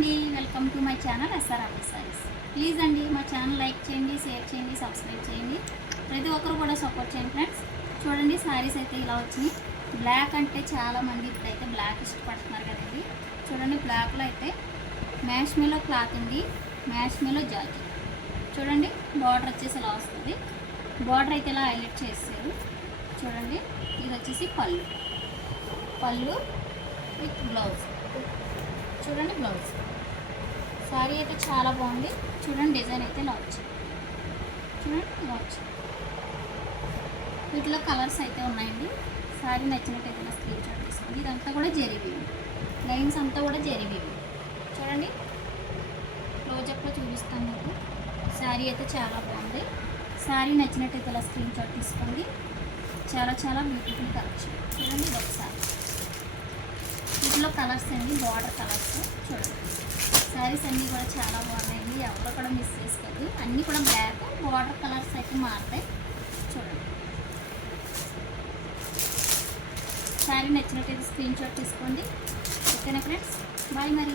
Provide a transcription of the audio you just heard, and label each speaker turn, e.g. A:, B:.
A: అండి. Welcome to my channel SR sarees. Please అండి మా ఛానల్ లైక్ చేయండి షేర్ చేయండి సబ్స్క్రైబ్ చేయండి. ప్రతి ఒక్కరు కూడా సపోర్ట్ చేయండి ఫ్రెండ్స్. చూడండి సారీస్ అయితే ఇలా వచ్చినాయి. బ్లాక్ అంటే చాలామంది ఇప్పుడైతే బ్లాక్ ఇష్టపడుతున్నారు కదండి. చూడండి బ్లాక్లో అయితే మ్యాష్మీలో క్లాత్ ఉంది మ్యాష్మీలో జాకెట్. చూడండి బార్డర్ వచ్చేసి ఇలా వస్తుంది. బార్డర్ అయితే ఇలా హైలైట్ చేస్తారు చూడండి ఇది వచ్చేసి పళ్ళు. Pallu with blouse. చూడండి బ్లౌజ్. శారీ అయితే చాలా బాగుంది. చూడండి డిజైన్ అయితే ఇలా వచ్చింది చూడండి ఇలా వచ్చింది వీటిలో కలర్స్ అయితే ఉన్నాయండి. సారీ నచ్చినట్టయితే నా స్క్రీన్ షాట్ తీసుకోండి. ఇదంతా కూడా జరిగి లైన్స్ అంతా కూడా జరిగి చూడండి. క్లోజప్లో చూపిస్తాను మీకు. శారీ అయితే చాలా బాగుంది. శారీ నచ్చినట్టయితే ఇలా స్క్రీన్ షాట్ తీసుకోండి. చాలా చాలా బ్యూటిఫుల్ కలెక్షన్ చూడండి ఇది ఒకసారి వీటిలో కలర్స్ అండి బార్డర్ కలర్స్. చూడండి. శారీస్ అన్నీ కూడా చాలా బాగున్నాయండి. ఎవరు కూడా మిస్ చేసుకోదు అన్నీ కూడా బ్లాక్ బార్డర్ కలర్స్ అయితే మారుతాయి. చూడండి. శారీ నచ్చినట్టయితే స్క్రీన్ షాట్ తీసుకోండి. ఓకేనా ఫ్రెండ్స్? బాయ్ మరి.